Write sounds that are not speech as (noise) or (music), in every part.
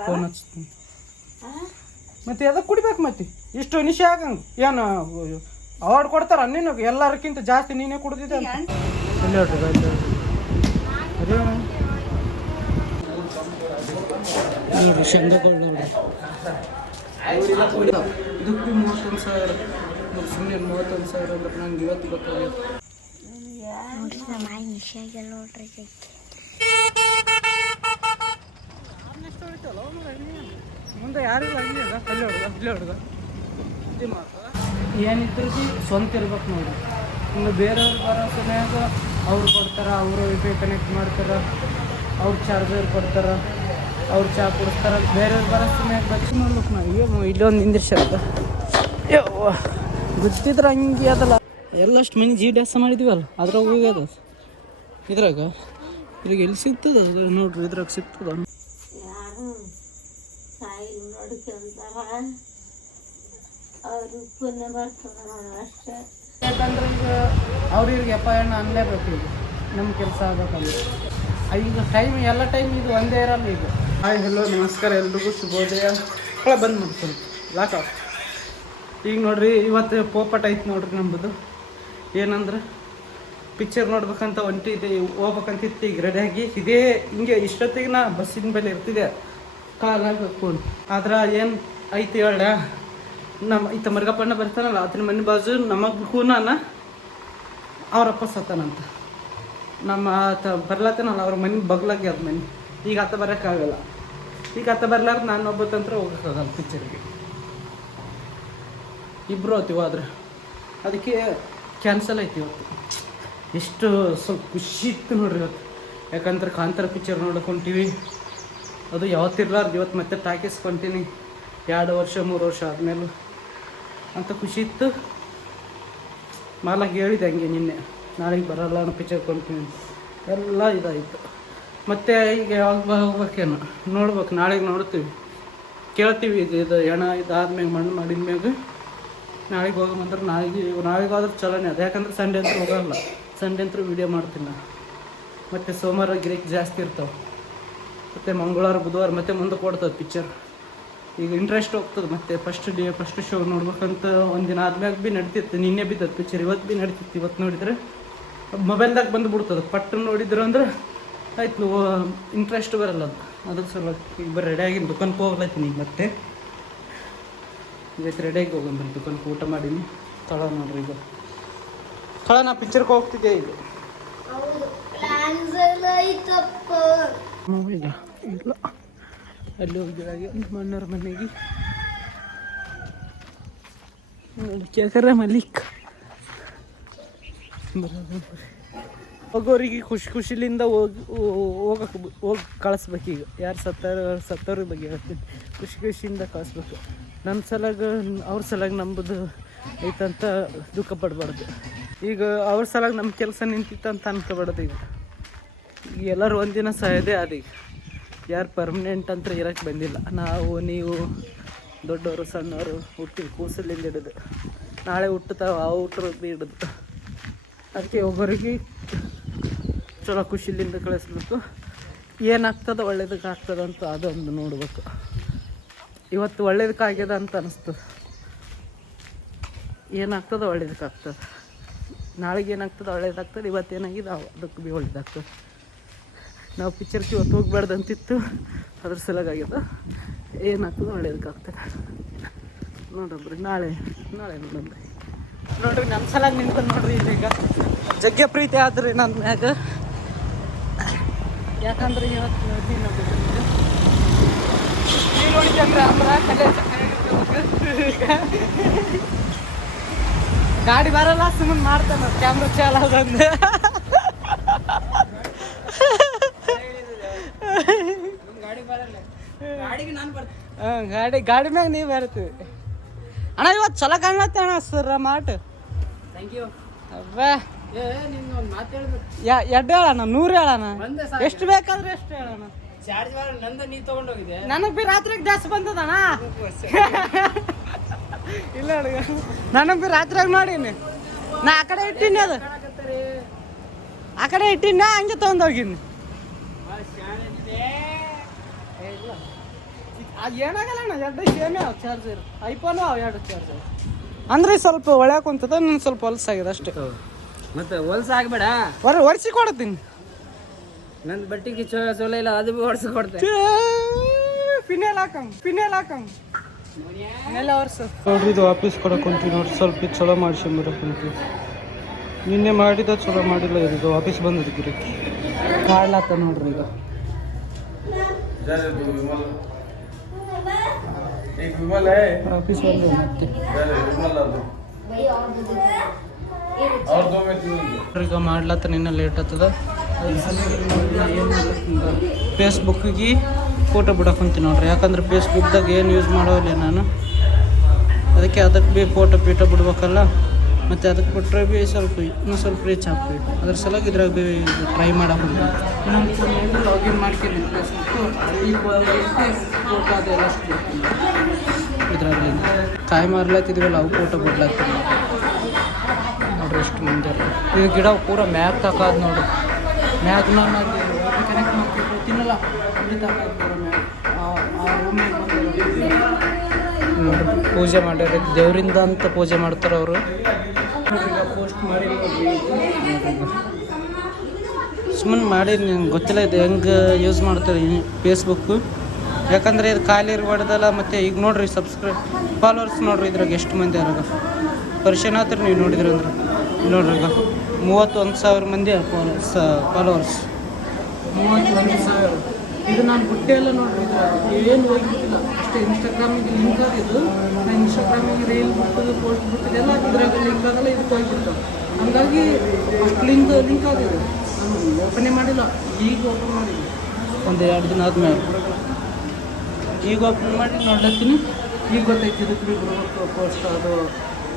Phone ಹಚ್ತೀನಿ ಮತ್ತೆ ಎದಕ್ಕೆ ಕುಡಿಬೇಕು ಮತ್ತೆ? ಇಷ್ಟು ನಿಶೆ ಆಗಂಗ. ಏನು ಅವಾರ್ಡ್ ಕೊಡ್ತಾರ ನೀನು ಎಲ್ಲರಕ್ಕಿಂತ ಜಾಸ್ತಿ ನೀನೇ ಕುಡ್ದಿದ್ದೆ ಶೇಂಗಾಗಳು ನೋಡ್ರಿ ಇದಕ್ಕೆ ಮೂವತ್ತೊಂದು ಸಾವಿರ ಸುಮ್ಮನೆ ಮೂವತ್ತೊಂದು ಸಾವಿರ ಅಂದ್ರೆ ನಂಗೆ ಇವತ್ತು ಗೊತ್ತಾಗುತ್ತೆ ನೋಡ್ರಿ ನಮ್ಮ ಆಯಿ ನೋಡ್ರಿ ಮುಂದೆ ಅಲ್ಲಿ ಇದು ಮಾತ್ರ. ಏನಿದ್ರು ಸ್ವಂತ ಇರ್ಬೇಕು ನೋಡಿ. ಇನ್ನು ಬೇರೆಯವ್ರು ಬರೋ ಸಮಯಾಗ ಅವ್ರು ಕೊಡ್ತಾರೆ ಅವರು ವೈಫೈ ಕನೆಕ್ಟ್ ಮಾಡ್ತಾರ ಅವ್ರು ಚಾರ್ಜರ್ ಕೊಡ್ತಾರ ಅವ್ರು ಚಾ ಕುಡಿಸ್ತಾರ. ಬೇರೆಯವ್ರು ಬರೋ ಸಮಯ ಬಚ್ಚಿ ಮಾಡ್ಬೇಕು ನಾವು. ಏನು ಇಲ್ಲೊಂದು ನಿಂದಿರ್ಸದ ಯವ್ವ ಗೊತ್ತಿದ್ರೆ ಹಂಗೆ ಅದಲ್ಲ. ಎಲ್ಲಷ್ಟು ಮನೆ ಜಿ ಡ್ಯಾಸ ಮಾಡಿದ್ವಲ್ಲ ಅದ್ರಾಗ ಹೋಗ್ಯದ? ಇದ್ರಾಗ? ಇದ್ರಾಗ ಎಲ್ಲಿ ಸಿಗ್ತದ ನೋಡ್ರಿ ಇದ್ರಾಗ ಸಿಗ್ತದ ಯಾರು ತಾಯಿ ನೋಡ್ಕೊಂತಾರ ಅವರು ಪುಣ್ಯ ಯಾಕಂದ್ರೆ ಈಗ. ಅವ್ರಿಗೆ ನಮ್ಮ ಕೆಲಸ ಆಗಬೇಕಲ್ಲ ಆ, ಈಗ ಟೈಮ್ ಎಲ್ಲ ಟೈಮ್ ಇದು ಒಂದೇ ಇರಲ್ಲ ಈಗ. ಹಾಯ್ ಹಲೋ ನಮಸ್ಕಾರ ಎಲ್ರಿಗೂ ಶುಭೋದಯ. ಒಳ ಬಂದು ಆಫ್ ಈಗ ನೋಡ್ರಿ ಇವತ್ತು ಪೋಪಟ್ ಐತೆ ನೋಡ್ರಿ ನಮ್ಮದು ಏನಂದ್ರೆ ಪಿಕ್ಚರ್ ನೋಡ್ಬೇಕಂತ ಹೊಂಟಿದ್ದೆ ಹೋಗ್ಬೇಕಂತಿತ್ತು ಈಗ ರೆಡಿಯಾಗಿ ಇದೇ ಹಿಂಗೆ ಇಷ್ಟೊತ್ತಿಗೆ ನಾ ಬಸ್ಸಿನ ಮೇಲೆ ಇರ್ತಿದ್ದೆ. ಕಾಲಾಗ ಆದ್ರೆ ಏನು ಐತಿ ಹೇಳ ನಮ್ಮ ಈತ ಮರ್ಗಪ್ಪಣ್ಣ ಬರ್ತಾನಲ್ಲ, ಆತನ ಮನೆ ಬಾಜು ನಮಗೆ ಕೂನಾನ ಅವರಪ್ಪ ಸತ್ತಾನಂತ. ನಮ್ಮ ಆತ ಬರ್ಲತ್ತನಲ್ಲ ಅವ್ರ ಮನೆ ಬಗ್ಲಾಗೆ ಅದ ಮನೆ. ಈಗ ಆತ ಬರೋಕ್ಕಾಗಲ್ಲ. ಈಗ ಆತ ಬರ್ಲಾರ ನಾನು ಒಬ್ಬತ್ತಂತ್ರ ಹೋಗೋಕ್ಕಾಗಲ್ಲ ಪಿಕ್ಚರ್ಗೆ ಇಬ್ಬರು ಹೋಗ್ತೀವಿ ಆದ್ರೆ. ಅದಕ್ಕೆ ಕ್ಯಾನ್ಸಲ್ ಐತಿ ಇವತ್ತು. ಎಷ್ಟು ಸ್ವಲ್ಪ ಖುಷಿ ಇತ್ತು ನೋಡ್ರಿ ಇವತ್ತು. ಯಾಕಂದ್ರೆ ಕಾಂತಾರ ಪಿಕ್ಚರ್ ನೋಡ್ಕೊಂತೀವಿ. ಅದು ಯಾವತ್ತಿರ್ಲಾರ್ದು ಇವತ್ತು ಮತ್ತೆ ಟಾಕಿಸ್ಕೊಂತೀನಿ ಎರಡು ವರ್ಷ, ಮೂರು ವರ್ಷ ಆದಮೇಲೆ ಅಂತ ಖುಷಿ ಇತ್ತು. ಮಾಲಾಗಿ ಹೇಳಿದೆ ಹಂಗೆ ನಿನ್ನೆ, ನಾಳೆಗೆ ಬರಲ್ಲ ಅನ್ನೋ ಪಿಚ್ಚರ್ ಅಂತ. ಎಲ್ಲ ಇದಾಯಿತು. ಮತ್ತು ಈಗ ಯಾವಾಗ ಹೋಗ್ಬೇಕೇನೋ ನೋಡ್ಬೇಕು, ನಾಳೆಗೆ ನೋಡ್ತೀವಿ. ಕೇಳ್ತೀವಿ ಇದು ಇದು ಹೆಣ ಇದಾದ್ಮ್ಯಾಗ ಮಣ್ಣು ಮಾಡಿದ ಮ್ಯಾಗ ನಾಳೆಗೆ ಹೋಗಮಂದ್ರೆ ನಾಳೆಗೆ, ನಾಳೆಗಾದ್ರೂ ಚಲೋನೇ ಅದು. ಯಾಕಂದ್ರೆ ಸಂಡೇ ಅಂತೂ ಹೋಗಲ್ಲ. ಸಂಡೆ ಅಂತೂ ವೀಡಿಯೋ ಮಾಡ್ತೀನಿ ನಾನು ಮತ್ತು ಸೋಮವಾರ ಗಿರಿಕ್ ಜಾಸ್ತಿ ಇರ್ತಾವೆ. ಮತ್ತು ಮಂಗಳವಾರ, ಬುಧವಾರ, ಮತ್ತೆ ಮುಂದೆ ಕೊಡ್ತದೆ ಪಿಕ್ಚರ್ ಈಗ ಇಂಟ್ರೆಸ್ಟ್ ಹೋಗ್ತದೆ ಮತ್ತೆ ಫಸ್ಟ್ ಡೇ ಫಸ್ಟ್ ಶೋ ನೋಡ್ಬೇಕಂತ ಒಂದಿನ ಆದ್ಮ್ಯಾಗ ಭೀ ನಡೀತಿತ್ತು. ನಿನ್ನೆ ಬಿದ್ದದ ಪಿಕ್ಚರ್ ಇವತ್ತು ಭೀ ನಡೀತಿತ್ತು. ಇವತ್ತು ನೋಡಿದ್ರೆ ಮೊಬೈಲ್ದಾಗ ಬಂದು ಬಿಡ್ತದೆ. ಪಟ್ಟು ನೋಡಿದ್ರು ಅಂದ್ರೆ ಆಯ್ತು ನೀವು ಇಂಟ್ರೆಸ್ಟ್ ಬರಲ್ಲ ಅದು. ಅದಕ್ಕೆ ಸಲುವಾಗಿ ಈಗ ಬರೀ ರೆಡಿಯಾಗಿ ದುಕಾನ್ಗೆ ಹೋಗ್ಲತ್ತೀನಿ ಈಗ ಮತ್ತೆ. ಇವತ್ತು ರೆಡಿಯಾಗಿ ಹೋಗೋಣ ದುಕಾನ್ಗೆ ಊಟ ಮಾಡೀನಿ. ಕಳ ನೋಡ್ರಿ ಈಗ. ಕಳ ನಾ ಪಿಕ್ಚರ್ಗೆ ಹೋಗ್ತಿದ್ದೆ ಈಗ. ಇಲ್ಲ. ಅಲ್ಲಿ ಹೋಗಿದಾಗ ಮಣ್ಣವ್ರ ಮನೆಗೆ. ಕೇಳ್ಕರ ಮಲಿಕ್ ಹೋಗೋರಿಗೆ ಖುಷಿ ಖುಷಿಲಿಂದ ಹೋಗಿ ಹೋಗಕ್ಕೆ ಹೋಗಿ ಈಗ. ಯಾರು ಸತ್ತಾರ ಸತ್ತವ್ರ ಬಗ್ಗೆ ಹೇಳ್ತೀನಿ. ಖುಷಿ ಖುಷಿಯಿಂದ ಕಳಿಸ್ಬೇಕು. ನನ್ನ ಸಲಾಗ ಅವ್ರ ಸಲಾಗ ನಂಬುದು ಐತಂತ ದುಃಖ ಪಡಬಾರ್ದು. ಈಗ ಅವ್ರ ಸಲಾಗ ನಮ್ಮ ಕೆಲಸ ನಿಂತಿತ್ತಂತ ಅನ್ಕೋಬಾರ್ದು ಈಗ. ಎಲ್ಲರೂ ಒಂದಿನ ಸಾಯೋದೇ ಅದೀಗ ಯಾರು ಪರ್ಮನೆಂಟ್ ಅಂತ ಇರಕ್ಕೆ ಬಂದಿಲ್ಲ. ನಾವು, ನೀವು, ದೊಡ್ಡವರು, ಸಣ್ಣವರು ಹುಟ್ಟಿ ಕೂಸಲಿಂದ ಹಿಡಿದು ನಾಳೆ ಹುಟ್ಟುತ್ತಾವ, ಆ ಹುಟ್ಟರು ಹಿಡಿದು. ಅದಕ್ಕೆ ಒಬ್ಬರಿಗೆ ಚಲೋ ಖುಷಿಲಿಂದ ಕಳಿಸ್ಬೇಕು. ಏನಾಗ್ತದೆ ಒಳ್ಳೇದಕ್ಕೆ ಆಗ್ತದೆ ಅಂತ ಅದೊಂದು ನೋಡ್ಬೇಕು. ಇವತ್ತು ಒಳ್ಳೇದಕ್ಕಾಗ್ಯದ ಅಂತ ಅನಿಸ್ತದೆ ಏನಾಗ್ತದೆ ಒಳ್ಳೇದಕ್ಕಾಗ್ತದೆ. ನಾಳೆಗೆ ಏನಾಗ್ತದೆ ಒಳ್ಳೇದಾಗ್ತದೆ, ಇವತ್ತೇನಾಗಿದೆ, ಅದಕ್ಕೆ ಭೀ ಒಳ್ಳೇದಾಗ್ತದೆ. ನಾವು ಪಿಕ್ಚರ್ಗೆ ಇವತ್ತು ಹೋಗ್ಬಾರ್ದು ಅಂತಿತ್ತು. ಅದ್ರ ಸಲಗಾಗ್ಯದ ಏನಾಗ್ತದೆ ಒಳ್ಳೇದಕ್ಕಾಗ್ತದೆ ನೋಡಬ್ರಿ, ನಾಳೆ ನಾಳೆ ನೋಡಬ್ರಿ. ನೋಡ್ರಿ ನಮ್ಮ ಸಲ ನಿಂತ್ಕೊಂಡು ನೋಡ್ರಿ ಈಗ. ಜಗ್ಗ ಪ್ರೀತಿ ಆದ್ರಿ ನನ್ನ ಮ್ಯಾಗ. ಯಾಕಂದ್ರೆ ಇವತ್ತು ನೋಡಿದ್ರೆ ಅಂದ್ರೆ ಕಲೆ ಗಾಡಿ ಬರಲ್ಲ ಸುಮ್ಮನೆ ಮಾಡ್ತಾನ ಕ್ಯಾಮ್ರಾ ಚಾಲ ಬಂದು ಹಾಂ ಗಾಡಿ ಗಾಡಿ ಮ್ಯಾಗ ನೀವು ಬರ್ತೀವಿ. ಅಣ್ಣ ಇವತ್ತು ಚಲೋ ಕಾಣತ್ತೆ ಅಣ್ಣ ಸರ್ ಮಾಟ್ ಎರಡು ಹೇಳಣ್ಣ ನೂರು ಹೇಳಣ್ಣ. ಎಷ್ಟು ಬೇಕಾದ್ರೆ ಎಷ್ಟು ತಗೊಂಡೋಗಿದೆ ನನಗೆ ಬಿ ರಾತ್ರಿಗೆ ಜಾಸ್ತಿ ಬಂದದಣ (laughs) ಇಲ್ಲ ನನಗೆ ಬಿ ರಾತ್ರಿಯಾಗ ನೋಡೀನಿ ನಾ ಆ ಕಡೆ ಇಟ್ಟೀನಿ ಅದು. ಆ ಕಡೆ ಇಟ್ಟೀನಿ ಹಂಗೆ ತೊಗೊಂಡೋಗಿನಿ. ಅದು ಏನಾಗಲ್ಲ ಅಣ್ಣ ಎರಡು ಸೇಮೇ ಅವು ಚಾರ್ಜರ್. ಐಫೋನು ಅವು ಎರಡು ಚಾರ್ಜರ್. ಅಂದ್ರೆ ಸ್ವಲ್ಪ ಒಳ್ಳೆ ಕುಂತದ ನಾನು ಸ್ವಲ್ಪ ಹೊಲ್ಸಾಗಿದೆ ಅಷ್ಟೇ. ಮತ್ತೆ ಹೊಲಸ ಆಗ್ಬೇಡ. ಹೊರ ಒರೆಸಿ ಕೊಡ್ತೀನಿ. ನಂದು ಬಟ್ಟಿಗೆ ಚೋ ಚಲೋ ಇಲ್ಲ ಅದು ಭೀ ಹೊಡ್ಸಿ ಕೊಡ್ತೇನೆ ಪಿನೇಲ್ ಹಾಕಂ ಪಿನೇಲ್ ಹಾಕಂ ನೆಲ ವರ್ಷ ನೋಡ್ರಿ ಇದು ವಾಪಸ್ ಕೊಡಕ್ ಕುಂತೀವಿ ನೋಡ್ರಿ ಸ್ವಲ್ಪ ಇದು ಚಲೋ ಮಾಡಿಸ್ಕೊಂಬರಕ್ ಕುಂತೀವಿ. ನಿನ್ನೆ ಮಾಡಿದ ಚಲೋ ಮಾಡಿಲ್ಲ ಇದು ವಾಪಸ್ ಬಂದದ ಗಿರಕಿ ಮಾಡ್ಲಾತ ನೋಡ್ರಿ ಈಗ. ಮತ್ತೆ ಈಗ ಮಾಡ್ಲತ್ತ ನಿನ್ನ ಲೇಟ್ ಆತದ. ಫೇಸ್ಬುಕ್ಕಿಗೆ ಫೋಟೋ ಬಿಡಕ್ಕೆ ಕುಂತೀನಿ ನೋಡ್ರಿ. ಯಾಕಂದ್ರೆ ಫೇಸ್ಬುಕ್ದಾಗ ಏನು ಯೂಸ್ ಮಾಡೋಲ್ಲ ನಾನು. ಅದಕ್ಕೆ ಅದಕ್ಕೆ ಭೀ ಫೋಟೋ ಪೀಟೋ ಬಿಡ್ಬೇಕಲ್ಲ. ಮತ್ತು ಅದಕ್ಕೆ ಕೊಟ್ಟರೆ ಭೀ ಸ್ವಲ್ಪ ಇನ್ನೂ ಸ್ವಲ್ಪ ರೀಚ್ ಹಾಕ್ಬೇಕು ಅದ್ರ ಸಲುವಾಗಿ ಇದ್ರಾಗ ಭೀ ಟ್ರೈ ಮಾಡಕ್ಕೆ ಇನ್ನೊಂದು ಲಾಗಿನ್ ಮಾಡ್ತೀನಿ ಇದ್ರಾಗ ಕಾಯಿ ಮಾರ್ಲತ್ತಿದ್ವಲ್ಲ ಅವು ಫೋಟೋ ಬಿಡ್ಲತ್ತ ನೋಡ್ರಿ ಎಷ್ಟು ಮುಂದೆ. ಈ ಗಿಡ ಪೂರ ಮ್ಯಾಗ್ ತಕಾದ್ ನೋಡ್ರಿ. ಮ್ಯಾಗ್ ಮಾಡ್ಕೊಂಡು ತಿನ್ನಲ್ಲ. ಪೂಜೆ ಮಾಡ್ಯಾರ. ದೇವರಿಂದ ಅಂತ ಪೂಜೆ ಮಾಡ್ತಾರೆ ಅವರು. ಸುಮ್ಮನೆ ಮಾಡಿ ನಂಗೆ ಗೊತ್ತಿಲ್ಲ, ಇದು ಹೆಂಗೆ ಯೂಸ್ ಮಾಡ್ತಾರೆ ಫೇಸ್ಬುಕ್ಕು ಯಾಕಂದರೆ ಇದು ಖಾಲಿ ಇರಬಾರ್ದಲ್ಲ, ಮತ್ತು ಈಗ ನೋಡಿರಿ ಸಬ್ಸ್ಕ್ರೈಬ್ ಫಾಲೋವರ್ಸ್ ನೋಡ್ರಿ ಇದ್ರಾಗ ಎಷ್ಟು ಮಂದಿ ಅರಾಗ ಪರಿಶನ ಆದ್ರೆ ನೀವು ನೋಡಿದ್ರಿ ಅಂದ್ರೆ. ನೋಡ್ರಿ ಈಗ ಮೂವತ್ತೊಂದು ಸಾವಿರ ಮಂದಿ ಫಾಲೋವರ್ಸ್ ಫಾಲೋವರ್ಸ್ ಮೂವತ್ತೊಂದು ಸಾವಿರ. ಇದು ನಾನು ಬುಟ್ಟೆ ಎಲ್ಲ ನೋಡ್ರಿ ಏನು ಹೋಗಿಬಿಟ್ಟಿಲ್ಲ ಅಷ್ಟೇ ಇನ್ಸ್ಟಾಗ್ರಾಮಿಗೆ ಲಿಂಕ್ ಆಗಿದ್ದು ನಾನು ಇನ್ಸ್ಟಾಗ್ರಾಮಿಗೆ ರೀಲ್ ಬಿಟ್ಟು ಪೋಸ್ಟ್ ಎಲ್ಲ ಇದ್ರಾಗ ಲಿಂಕ್ ಆಗಲ್ಲ ಇದು ಹೋಗ್ಬಿಡ್ತಾವೆ ಹಂಗಾಗಿ ಅಷ್ಟು ಲಿಂಕ್ ಲಿಂಕ್ ಆಗಿದೆ ನಾನು ಓಪನೇ ಮಾಡಿಲ್ಲ ಈಗ ಓಪನ್ ಮಾಡಿದ್ದೆ ಒಂದು ಎರಡು ದಿನ ಆದಮೇಲೆ. ಈಗ ಓಪನ್ ಮಾಡಿ ನೋಡ್ಲತ್ತೀನಿ. ಈಗ ಗೊತ್ತೈತಿ ಇದಕ್ಕೆ ಭೀ ಬಿಡ್ಬೇಕು ಪೋಸ್ಟ್ ಅದು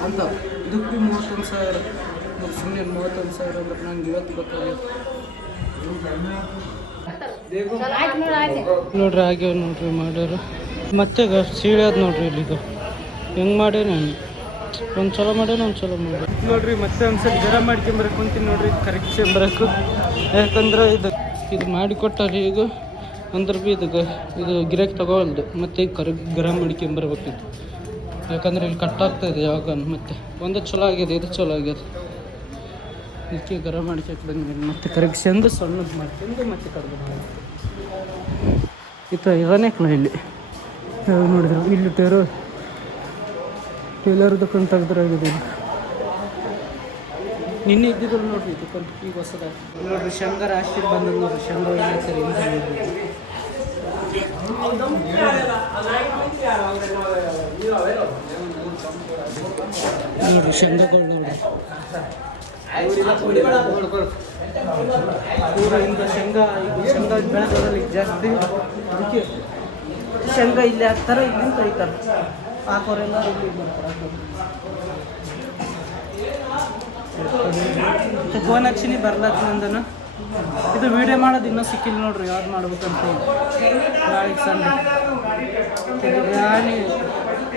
ಅಂತ. ಇದಕ್ಕೆ ಭೀ ಮೂವತ್ತೊಂದು ಸಾವಿರ. ಸುಮ್ಮನೆ ಮೂವತ್ತೊಂದು ಸಾವಿರ ಅಂದ್ರೆ ನಂಗೆ ಇವತ್ತು ಗೊತ್ತಾಗುತ್ತೆ ನೋಡ್ರಿ ಹಾಗೆ ನೋಡ್ರಿ ಮಾಡ್ಯಾರ. ಮತ್ತೆ ಸೀಳ್ಯಾದ ನೋಡ್ರಿ ಇಲ್ಲಿಗ ಹೆಂಗೆ ಮಾಡೇ ನಾನು? ಒಂದು ಚಲೋ ಮಾಡೇನ ಒಂದು ಚಲೋ ಮಾಡಿ ನೋಡ್ರಿ, ಮತ್ತೆ ಒಂದ್ಸಲ ಗರಂ ಮಾಡ್ಕೊಂಬರಕ್ಕೆ ಕುಂತೀನಿ ನೋಡ್ರಿ ಕರೆಕ್ಟ್ ಬರಕ್ಕೆ ಯಾಕಂದ್ರೆ ಇದು ಇದು ಮಾಡಿಕೊಟ್ಟಾರಿ ಈಗ ಅಂದ್ರೆ ಭೀ ಇದಕ್ಕೆ ಇದು ಗಿರಾಕಿ ತಗೋವಲ್ದು ಮತ್ತೆ ಕರ ಗರಂ ಮಾಡ್ಕೊಂಬರ್ಬೇಕಿತ್ತು. ಯಾಕಂದ್ರೆ ಇಲ್ಲಿ ಕಟ್ ಆಗ್ತಾ ಇದೆ ಯಾವಾಗ ಮತ್ತೆ. ಒಂದು ಚಲೋ ಆಗಿದೆ, ಇದು ಚಲೋ ಆಗಿದೆ. ಇದಕ್ಕೆ ಗರಂ ಮಾಡ್ಕೊಕ್ ಬಂದ್ಮೇಲೆ ಮತ್ತೆ ಕರೆಕ್ಷನ್ದು ಸಣ್ಣದು ಮಾಡ್ಕೊಂಡು ಮತ್ತೆ ಕಡಿಮೆ ಮಾಡಿ ಇದನ್ನೇ ಕಣ ಇಲ್ಲಿ. ನೋಡಿದ್ರು. ಇಲ್ಲಿ ತೇರು ಎಲ್ಲರೂ ದುಕಾನ್ ತೆಗೆದ್ರಾಗಿದೆ. ನಿನ್ನೆ ಇದ್ದಿದ್ರು ನೋಡ್ರಿ ದುಕಾನ್ ಈಗ ಹೊಸದ. ನೋಡ್ರಿ, ಶಂಕರ್ ಆಶ್ಚರ್ಯ ಬಂದ್ರು ನೋಡ್ರಿ. ಶಂಕರ್ ಹಿಂದೆ ನೋಡ್ರಿ. ಶೇಂಗಾಗಳು ನೋಡ್ರಿ. ಶೇಂಗಾ, ಈಗ ಶೇಂಗಾ ಬೆಳೆದ್ರಲ್ಲಿ ಜಾಸ್ತಿ. ಅದಕ್ಕೆ ಶೇಂಗಾ ಇಲ್ಲಿ ಹಾಕ್ತಾರೆ ಇಲ್ಲಿ ಕೈತಾರೆ ಹಾಕೋರೆಲ್ಲ ಇಲ್ಲಿ ಬರ್ತಾರೆ ಫೋನ್ ಹಚ್ಚಿನಿ ನಂದನ. ಇದು ವಿಡಿಯೋ ಮಾಡೋದು ಇನ್ನೂ ಸಿಕ್ಕಿಲ್ಲ ನೋಡ್ರಿ, ಯಾವ್ದು ಮಾಡ್ಬೇಕಂತ ನಾಳೆಗೆ ಸಂಡೆ.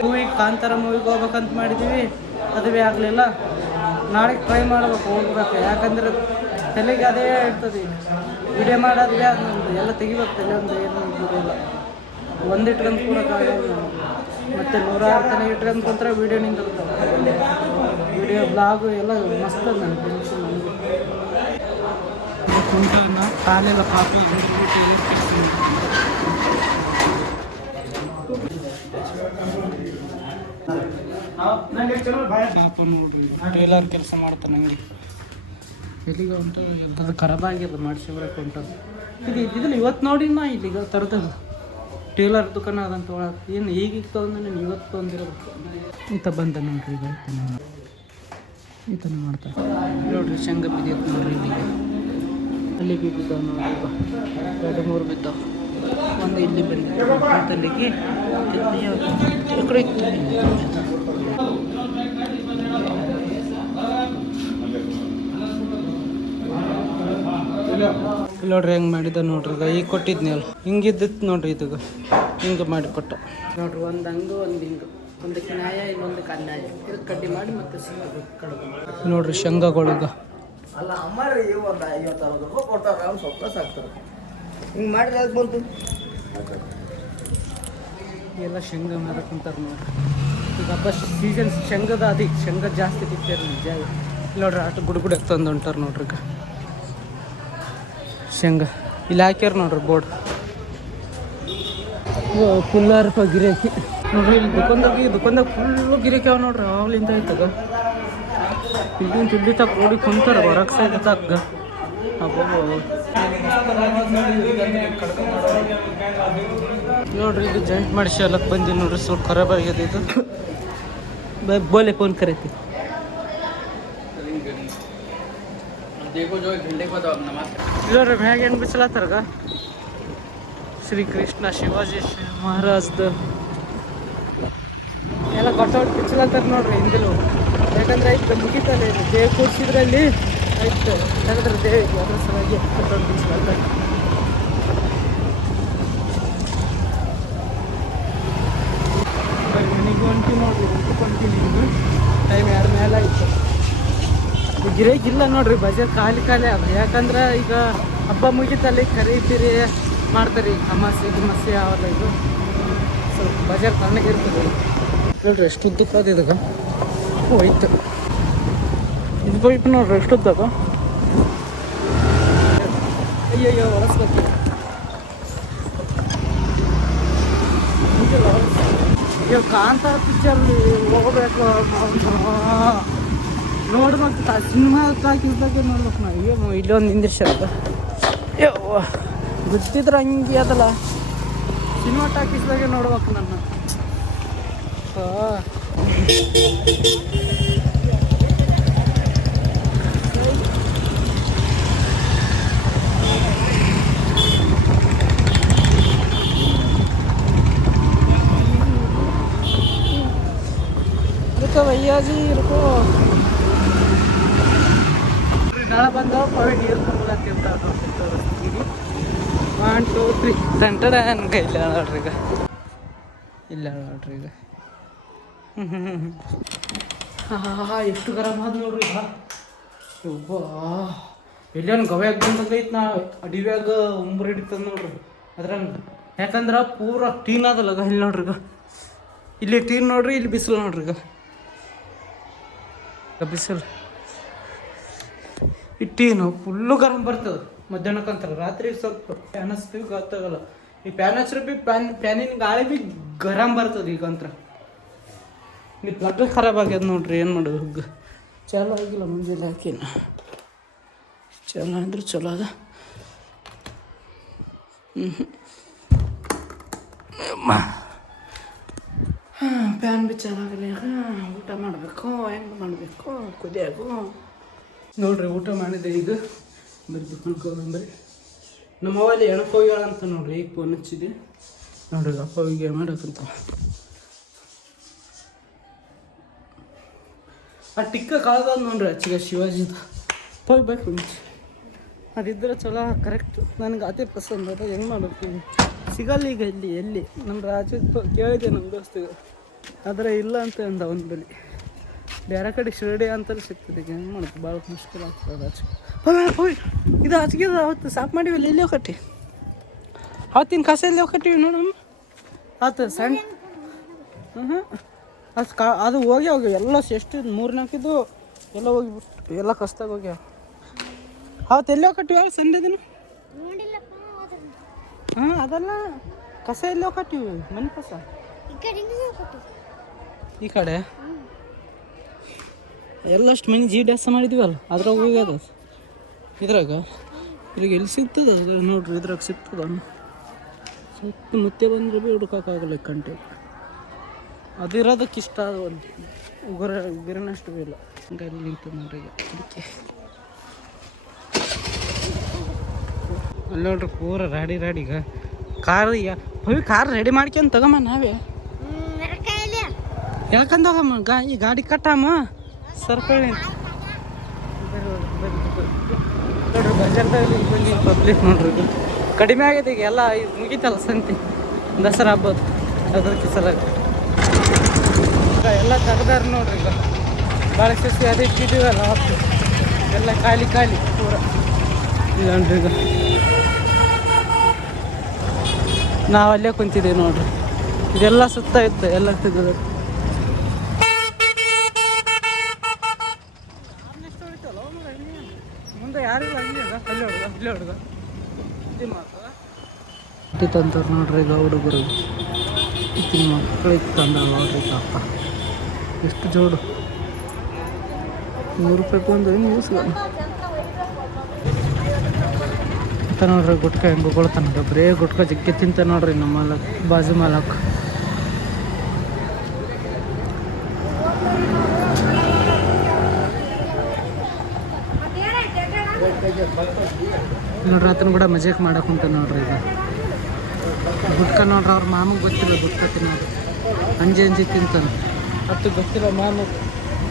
ಮೂವಿಗೆ ಕಾಂತಾರ ಮೂವಿಗೆ ಹೋಗ್ಬೇಕಂತ ಮಾಡಿದ್ದೀವಿ ಅದುವೇ ಆಗಲಿಲ್ಲ. ನಾಳೆ ಟ್ರೈ ಮಾಡ್ಬೇಕು, ಹೋಗ್ಬೇಕು. ಯಾಕಂದ್ರೆ ತಲೆಗೆ ಅದೇ ಇರ್ತದೆ. ವಿಡಿಯೋ ಮಾಡೋದೇ ಎಲ್ಲ ತೆಗಿಬೇಕು, ತಲೆ ಒಂದು ಏನು ಒಂದು ಇಟ್ಕೊಂಡು ಕೂಡ ಮತ್ತು ನೂರಾರು ತನಕ ಇಟ್ಕೊಂಡು ಕುಂತ್ರೆ ವೀಡಿಯೋ ನಿಂತಿರ್ತಾವೆ. ವಿಡಿಯೋ ಬ್ಲಾಗು ಎಲ್ಲ ಮಸ್ತ್ ಅದ ನನಗೆ ಕಾಲೆಲ್ಲ ಕಾಫಿ ಪಾಪ ನೋಡ್ರಿ ಟೈಲರ್ ಕೆಲಸ ಮಾಡ್ತಾನೆ ನನಗೆ ಇಲ್ಲಿಗ ಉಂಟು ಅದು ಖರಾಬ್ ಮಾಡಿಸಿ ಬರಕ್ಕೆ ಉಂಟದು ಇದು ಇದನ್ನು ಇವತ್ತು ನೋಡಿ ನಾ ಇಲ್ಲಿಗೆ ತರ್ತದ? ಟೇಲರ್ ದುಕಾನ ಅದಂತ ಒಳಗೆ ಏನು ಈಗೀಗ ತೊಗೊಂಡು ನಾನು ಇವತ್ತು ತೊಗೊಂಡಿರೋದು. ಈತ ಬಂದ ನೋಡ್ರಿ ಈಗ ಈತನ ಮಾಡ್ತಾರೆ. ನೋಡ್ರಿ ಶಂಗ ಬಿದ್ದೈತೆ ನೋಡ್ರಿ ಇಲ್ಲಿಗೆ. ಅಲ್ಲಿ ಬಿ ಬಿದ್ದಾವೆ ನೋಡ್ರಿ ಈಗ. ಎರಡು ಮೂರು ಬಿದ್ದಾವೆ. ಒಂದು ಇಲ್ಲಿ ಬರೀ ತಲ್ಲಿಗೆ ಈ ಕಡೆ ಇಲ್ಲಿ ನೋಡ್ರಿ ಹೆಂಗೆ ಮಾಡಿದ ನೋಡ್ರಿ ಈಗ ಈಗ ಕೊಟ್ಟಿದ್ನಲ್ಲ ಹಿಂಗಿದ್ದಿತ್ತು ನೋಡ್ರಿ ಇದು ಹಿಂಗೆ ಮಾಡಿಕೊಟ್ಟ ನೋಡ್ರಿ ಒಂದು ಹಂಗು ಒಂದು ಹಿಂಗು. ಒಂದಕ್ಕೆ ನ್ಯಾಯ ಇನ್ನೊಂದು ಕನ್ಯಾಯ ಇದಕ್ಕೆ ಕಡ್ಡಿ ಮಾಡಿ ಮತ್ತೆ ಕಡ್ದು ನೋಡ್ರಿ ಶೇಂಗಾಗೊಳಗ ಅಲ್ಲ ಅಮ್ಮಾರಿ ಒಂದು ಐವತ್ತು ಅರವತ್ತು ರೂಪಾಯಿ ಕೊಡ್ತಾರೆ ಅವ್ನು ಸ್ವಲ್ಪ ಸಾಕ್ತಾರೆ. ಹಿಂಗೆ ಮಾಡಿದ್ರೆ ಅದು ಬಂತು? ಎಲ್ಲ ಶೇಂಗಾ ಮಾಡ್ಕೊಂತಾರೆ ಕುಂತಾರ ನೋಡ್ರಿ. ಈಗ ಹಬ್ಬ ಸೀಸನ್ ಶೇಂಗದ ಅದಿ ಶೇಂಗಾ ಜಾಸ್ತಿ ಬಿತ್ತಾರೆ ನಿಜ ಇಲ್ಲಿ. ನೋಡ್ರಿ ಆಟ ಗುಡ್ ಗುಡ್ ತಂದು ಹೊಂಟಾರ ನೋಡ್ರಿ ಈಗ ಶೇಂಗಾ. ಇಲ್ಲಿ ಹಾಕ್ಯಾರ ನೋಡ್ರಿ ಬೋರ್ಡ್. ಫುಲ್ಲಾರ ಗಿರಾಕಿ. ನೋಡ್ರಿ, ಇಲ್ಲಿ ದುಕಾನ್ದಾಗ ದುಕಾನ್ದಾಗ ಫುಲ್ಲು ಗಿರಾಕಿ ಅವ ನೋಡ್ರಿ, ಅವಾಗ್ಲಿಂದ ಆಯ್ತಾಗ ಇಲ್ಲಿಂದ ಇಲ್ಲಿ ತಕ್ಕ ನೋಡಿ ಕುಂತಾರ ಹೊರಗೆ ಸೈಡ್ ತಕ್ಕ ನೋಡ್ರಿ, ಇದು ಜಾಯಿಂಟ್ ಮಾಡಿಸಿ ಅಲ್ಲಕ್ಕೆ ಬಂದಿ ನೋಡ್ರಿ, ಸ್ವಲ್ಪ ಖರಾಬ್ ಆಗ್ಯದ ಇದು. ಬೋಲೆ ಫೋನ್ ಕರೀತಿ. देखो जो घंटे को तो अब नमाज ಇಲ್ಲೋರಿ ಮ್ಯಾಗ ಏನು ಬಿಚ್ಚಲತ್ತಾರಗ ಶ್ರೀ ಕೃಷ್ಣ ಶಿವಾಜಿ ಶ್ರೀ ಮಹಾರಾಜ್ದ ಎಲ್ಲ ಕಟೌಟ್ ಬಿಚ್ಚಲತ್ತಾರ ನೋಡ್ರಿ ಹಿಂದಿಲು ಯಾಕಂದ್ರೆ ಆಯ್ತು ಮುಗಿತಲ್ಲ ಇದು ದೇವ್ ಕೂರ್ಸಿದ್ರಲ್ಲಿ ಆಯ್ತು ಯಾಕಂದ್ರೆ ದೇವಿಗೆ ಅದ್ರ ಸಲುವಾಗಿ ಕಟೌಟ್ ಬಿಚ್ಚಲತ್ತಾರ ಮನೆಗೆ ಹೊಂಟಿ ನೋಡ್ರಿ ಊಟಕ್ಕೆ ಹೊಂಟೀನಿ ಈಗ ಟೈಮ್ ಯಾರ ಮೇಲೆ ಆಯ್ತು ಗಿರೇಕ್ ಇಲ್ಲ ನೋಡ್ರಿ ಬಜಾರ್ ಖಾಲಿ ಖಾಲಿ ಅದ. ಯಾಕಂದ್ರೆ ಈಗ ಹಬ್ಬ ಮುಗಿತಲ್ಲಿ ಖರೀದಿರಿ ಮಾಡ್ತಾರೆ. ಈಗ ಅಮಾಸೆ ಗಮಾಸೆ ಅವೆಲ್ಲ ಇದು. ಸ್ವಲ್ಪ ಬಜಾರ್ ತಣ್ಣಗೆ ಇರ್ತದೆ. ನೋಡ್ರಿ ಎಷ್ಟು ಉದ್ದಕ್ಕಾದ ಇದಾಗ? ಹೋಯ್ತು ಇದು ಹೋಯ್ತು ನೋಡ್ರಿ, ಎಷ್ಟು ಉದ್ದಕ್ಕ ಅಯ್ಯಯ್ಯೋ ಒಳಸ್ಬೇಕು ಅಯ್ಯೋ ಕಾಂತ ಪಿಕ್ಚರ್ ಹೋಗ್ಬೇಕು. ನೋಡ್ಬೇಕು ಸಿನಿಮಾ ಹಾಕಿದ್ದಾಗ ನೋಡ್ಬೇಕು ನಾ ಏನು ಇಲ್ಲೊಂದು ನಿಂದಿರ್ಸೋದು ಯವ್ವ ಗೊತ್ತಿದ್ರೆ ಹಂಗೆ ಅದಲ್ಲ. ಸಿನಿಮಾ ಟಾಕೀಸ್ದಾಗೆ ನೋಡ್ಬೇಕು ನನ್ನ. ಅದಕ್ಕೆ ವಯ್ಯಾಜಿ ಇರ್ಕೋ. ಕಾಳ ಬಂದವ ಪವಿ ನೀರು ತುಂಬಲತ್ತಿರ್ತ ತೋರಿಸ್ತೀನಿ. ಒನ್ ಟೂ ತ್ರೀ ತಂಟಡ ನನ್ಗೆ ಇಲ್ಲ ನೋಡ್ರಿ ಈಗ. ಇಲ್ಲ ನೋಡ್ರಿ ಈಗ. ಹಾ ಎಷ್ಟು ಗರಮ್ ಆದ ನೋಡ್ರಿ ಈಗ. ಒಬ್ಬ ಎಲ್ಲೇನು ಗವ್ಯಾಗ ಬಂದೈತೆ ನಾ. ಅಡಿವ್ಯಾಗ ಉಂಬ್ರ ಹಿಡಿತದ ನೋಡ್ರಿ. ಅದ್ರಂಗೆ ಯಾಕಂದ್ರೆ ಪೂರ ಟೀನ್ ಅದಲ್ಲ ಇಲ್ಲಿ ನೋಡ್ರಿ ಈಗ. ಇಲ್ಲಿ ಟೀನ್ ನೋಡ್ರಿ ಇಲ್ಲಿ ಬಿಸಿಲು ನೋಡ್ರಿ ಈಗ ಬಿಸಿಲು. ಈ ಟೀನು ಫುಲ್ಲು ಗರಂ ಬರ್ತದೆ. ಮಧ್ಯಾಹ್ನಕ್ಕಂತರ ರಾತ್ರಿ ಸ್ವಲ್ಪ ಫ್ಯಾನ್ ಹಚ್ತೀವಿ ಗೊತ್ತಾಗಲ್ಲ ಈ ಫ್ಯಾನ್ ಹಚ್ರ ಬಿ ಫ್ಯಾನ್ ಫ್ಯಾನಿನ ಗಾಳಿ ಬಿ ಗರಂ ಬರ್ತದೆ ಈಗ ಅಂತ್ರ ಈ ಪ್ಲಗ್ ಖರಾಬ್ ಆಗ್ಯದ ನೋಡ್ರಿ, ಏನು ಮಾಡೋದು ಹುಗ್ಗ. ಚಲೋ ಆಗಿಲ್ಲ ಮುಂಜಾನೆ ಹಾಕಿನ. ಚಲೋ ಅಂದ್ರೆ ಚಲೋ ಅದ. ಪ್ಯಾನ್ ಬಿ ಆಗಲಿ ಊಟ ಮಾಡಬೇಕು, ಹೆಂಗೆ ಮಾಡಬೇಕು, ಕುದಿಯಾಕು. ನೋಡ್ರಿ, ಊಟ ಮಾಡಿದೆ ಈಗ. ಬರ್ದು ಕುಳ್ಕೊಂಡ್ರಿ ನಮ್ಮ ಅವಲ್ಲಿ ಎಣಕ್ಕೆ ಹೋಗ್ಯಾಳ ಅಂತ ನೋಡ್ರಿ, ಈಗ ಫೋನ್ ಹಚ್ಚಿದೆ. ನೋಡ್ರಿ, ಅಪ್ಪ ಹೋಗಿ ಮಾಡಕ್ಕಂತ ಆ ಟಿಕ್ಕ ಕಾಳದ ನೋಡ್ರಿ, ಅಚ್ಚಿಗೆ ಶಿವಾಜಿದ. ಹೋಗ್ಬೇಕು ಮುಂಚೆ ಅದಿದ್ರೆ ಚಲೋ ಕರೆಕ್ಟ್ ನನಗೆ ಅದೇ ಪಸಂದ್ ಅದ, ಹೆಂಗೆ ಮಾಡಬೇಕು ಸಿಗಲ್ಲ ಈಗ ಇಲ್ಲಿ ಎಲ್ಲಿ? ನಮ್ಮ ರಾಜ್ಯದ ಕೇಳಿದೆ ನಮ್ಮ ದೋಸ್ತಿಗೆ. ಆದರೆ ಇಲ್ಲ ಅಂತ ಅಂದ ಅವನ ಬಳಿ. ಬೇರೆ ಕಡೆ ಶಿರಡಿ ಅಂತಲ್ಲಿ ಸಿಗ್ತದೆ. ಈಗ ಹೆಂಗೆ ಮಾಡೋದು? ಭಾಳ ಮುಷ್ಕಿಲ್ ಆಗ್ತದೆ ಆಚೆ ಹೋಯ್ ಇದು ಆಚೆಗೆ ಅವತ್ತು ಸಾಫ್ ಮಾಡಿವಲ್ಲ ಇಲ್ಲೇ ಕಟ್ಟಿ ಅವತ್ತಿನ ಕಸ ಇಲ್ಲೇ ಕಟ್ಟಿವಿ ನೋಡಮ್ಮ? ಆತು ಸಣ್ಣ ಹ್ಞೂ ಹ್ಞೂ ಅದು ಕಾ ಅದು ಹೋಗಿ ಹೋಗಿ. ಎಲ್ಲ ಎಷ್ಟು ಮೂರು ನಾಲ್ಕಿದ್ದು ಎಲ್ಲ ಹೋಗಿಬಿಟ್ಟು ಎಲ್ಲ ಕಸ್ದಾಗ ಹೋಗ್ಯಾವ. ಅವತ್ತು ಎಲ್ಲೋ ಕಟ್ಟಿವಿ ಸಂಡೆ ದಿನ? ಹಾಂ ಅದಲ್ಲ. ಕಸ ಎಲ್ಲೋ ಕಟ್ಟಿವಿ ಮನೆ ಕಸ? ಈ ಕಡೆ? ಎಲ್ಲಷ್ಟು ಮನೆ ಜಿ ಡ್ಯಾಸ ಮಾಡಿದ್ವಲ್ಲ ಅದ್ರಾಗ ಹೋಗ್ಯದ ಇದ್ರಾಗ? ಇಲ್ಲಿಗೆ ಎಲ್ಲಿ ಸಿಗ್ತದೆ ಅದು? ನೋಡ್ರಿ ಇದ್ರಾಗ ಸಿಗ್ತದ? ಸುತ್ತ ಮತ್ತೆ ಬಂದ್ರೆ ಭೀ ಹುಡುಕಾಗಲ್ಲ ಈ ಕಂಟೆ. ಅದಿರೋದಕ್ಕೆ ಇಷ್ಟ ಅದು ಒಂದು. ಉಗುರ ಉಗುರಿನಷ್ಟು ಇಲ್ಲ. ಹಂಗಾಗಿ ನಿಂತು ನೋಡ್ರಿ ಅದಕ್ಕೆ. ಅಲ್ಲಿ ನೋಡ್ರಿ ಪೂರ ರಾಡಿ ರಾಡಿಗ ಕಾರ್ ಹೋಗಿ ಕಾರ್ ರೆಡಿ ಮಾಡ್ಕೊಂಡು ತಗೊಂಬ ನಾವೇ. ಮೆರಕಾಯಿಲ್ಲ ಯಾಕಂದ ಹೋಗಮ್ಮ ಗಾ ಈ ಗಾಡಿ ಕಟ್ಟಮ್ಮ ಸರ್ಪಳಿ ನೋಡ್ರಿ, ಬಜಾರ್ದಲ್ಲಿ ಬಂದು ಪಬ್ಲಿಕ್ ನೋಡ್ರಿ ಕಡಿಮೆ ಆಗೈತೆ ಈಗ ಎಲ್ಲ ಇದು ಮುಗೀತಲ್ಲ ಸಂತಿ. ದಸರಾ ಹಬ್ಬದ ಅದಕ್ಕೆ ಸಲ ಎಲ್ಲ ತೆಗ್ದಾರ ನೋಡ್ರಿ ಈಗ. ಭಾಳ ಸಸಿ ಅದೇ ಇಟ್ಟಿದ್ದೀವಲ್ಲ ಎಲ್ಲ ಖಾಲಿ ಖಾಲಿ ಪೂರ. ಇಲ್ಲನ್ರಿ ಈಗ ನಾವು ಅಲ್ಲೇ ಕುಂತಿದ್ದೀವಿ ನೋಡ್ರಿ. ಇದೆಲ್ಲ ಸುತ್ತ ಇತ್ತು, ಎಲ್ಲ ತೆಗೆದು ಮುಂದೆ ಯಾರಿಲ್ಲ ಹಂಗೆ ಅಲ್ಲಿ ಹುಡುಗ ಇಲ್ಲಿ ಹುಡುಗ ತಂತಾರೆ ನೋಡ್ರಿ ಈಗ ಹುಡುಗರು. ಇತ್ತಿನ ಮಕ್ಕಳಿಗೆ ತಂದ ನೋಡ್ರಿ ಪಾಪ ಎಷ್ಟು ಜೋಡು. ನೂರು ರೂಪಾಯಿ ಒಂದು ಏನು ಯೂಸ್ ನೋಡ್ರಿ ಗುಟ್ಕ ಹೆಂಗೆ ಉಗೊಳ್ತಾನ ಬರೇ ಗುಟ್ಕ ಜಿಕ್ಕಿ ತಿಂತ ನೋಡ್ರಿ ನಮ್ಮ ಬಾಜು ಮಾಲಕ್. ನೋಡ್ರಿ ಆತನ ಕೂಡ ಮಜಾಕ್ ಮಾಡಕ್ ಹೊಂಟ ನೋಡ್ರಿ ಈಗ. ಗುಟ್ಕ ನೋಡ್ರಿ ಅವ್ರ ಮಾಮಗೆ ಗೊತ್ತಿಲ್ಲ ಗುಟ್ಕ ತಿನ್ನೋದು. ಅಂಜಿ ಅಂಜಿ ತಿಂತಾನೆ. ಅದು ಗೊತ್ತಿಲ್ಲ ಮಾಮ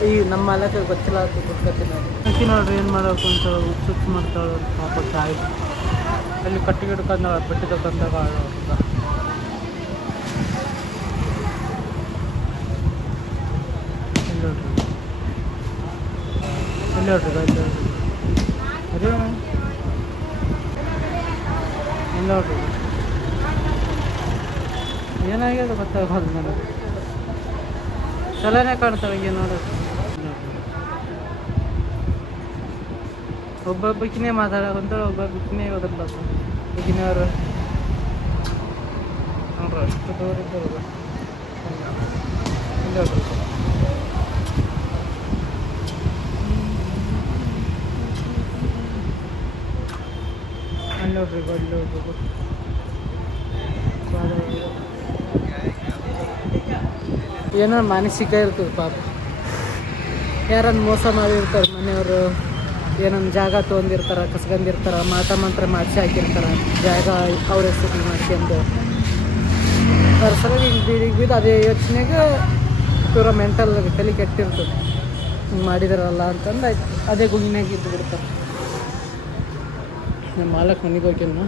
ಈ ನಮ್ಮ ಮಾಲಕ ಗೊತ್ತಿಲ್ಲ ಅದು ಗುಟ್ಕ ತಿನ್ನೋದು. ಅಕ್ಕಿ ನೋಡ್ರಿ ಏನು ಮಾಡಬೇಕು ಅಂತ ಸುತ್ತು ಮಾಡ್ತಾಳು ಪಾಪ ತಾಯಿ. ಅಲ್ಲಿ ಕಟ್ಟಿಗೆ ಹಿಡ್ಕೊಂಡ ಬೆಟ್ಟ ತಗೊಂಡಾಗ ಇಲ್ಲ ನೋಡ್ರಿ ಅದೇ ಇಲ್ಲ ನೋಡ್ರಿ ಏನಾಗ್ಯದ ಗೊತ್ತಾಗೋದು ನನಗೆ ಚಲೋನೇ ಕಾಣ್ತಾವೆ ಈಗ ನೋಡೋದು ಒಬ್ಬೊಬ್ಬಕಿನೇ ಮಾತಾಡೋದಂತ ಒಬ್ಬೊಬ್ಬಕಿನೇ ಓದಲ್ಲ ಈಗಿನವರು ನೋಡ್ರಿ ಅಷ್ಟು ದೂರ ಇದ್ದವ್ರಲ್ಲ ಇಲ್ಲ ನೋಡ್ರಿ ಅಲ್ಲಿ ನೋಡ್ರಿ ಅಲ್ಲಿ ಹೋಗ್ಬೇಕು ಏನೋ ಮಾನಸಿಕ ಇರ್ತದೆ ಪಾಪ. ಯಾರನ್ನ ಮೋಸ ಮಾಡಿರ್ತಾರೆ, ಮನೆಯವರು, ಏನೊಂದು ಜಾಗ ತೊಗೊಂಡಿರ್ತಾರೆ, ಕಸ್ಕೊಂಡಿರ್ತಾರೆ ಮಾಟ ಮಂತ್ರ ಮಾಡಿಸಿ ಹಾಕಿರ್ತಾರೆ, ಜಾಗ ಅವ್ರ ಹೆಸರು ಮಾಡ್ಕೊಂಡು ಅದ್ರ ಸಲುವಾಗಿ ಹಿಂಗೆ ಬೀದಿಗೆ ಬಿದ್ದು ಅದೇ ಯೋಚನೆಗೆ ಪೂರ ಮೆಂಟಲ್ ತಲೆ ಕೆಟ್ಟಿರ್ತದೆ. ಹಿಂಗೆ ಮಾಡಿದಾರಲ್ಲ ಅಂತಂದು ಆಯ್ತು. ಅದೇ ಗುಂಗಿನಾಗ ಇದ್ದು ಬಿಡ್ತಾರೆ ನಮ್ಮ ಮಾಲಕ್ ಮನೆಗೆ ಹೋಗ್ಯಾನ.